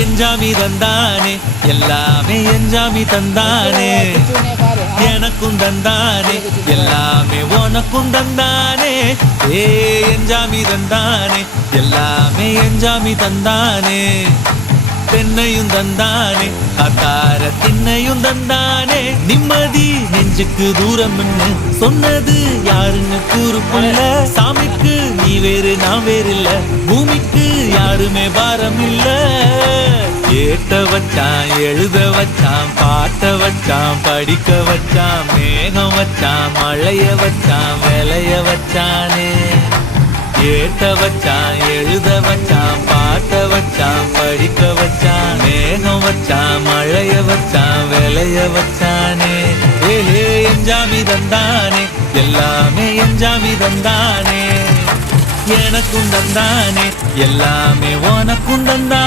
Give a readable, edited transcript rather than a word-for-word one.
எஞ்சாமி தந்தானே எல்லாமே எஞ்சாமி தந்தானே எனக்கும் தந்தானே எல்லாமே உனக்கும் தந்தானே ஏ எஞ்சாமி தந்தானே எல்லாமே எஞ்சாமி தந்தானே தென்னையும் தந்தானே அத்தார திண்ணையும் தந்தானே நிம்மதி நெஞ்சுக்கு தூரம் சொன்னது யாருன்னு கூறுக்குள்ள சாமிக்கு நீ வேறு நான் வேறு இல்ல பூமிக்கு யாருமே பாரம் இல்ல ஏத்த வச்சான் எழுத வச்சான் பாட்ட வச்சான் படிக்க வச்சான் மேகம் வச்சான் மழைய வச்சான் விளைய வச்சானே ஏத்த வச்சான் எழுத வச்சான் பாட்ட வச்சான் படிக்க வச்சான் மேகம் வச்சான் மழைய வச்சான் விளைய வச்சானே ஏஹே எஞ்சாமி தந்தானே எல்லாமே எஞ்சாமி தந்தானே எனக்கும் தந்தானே எல்லாமே உனக்கும் தந்தானே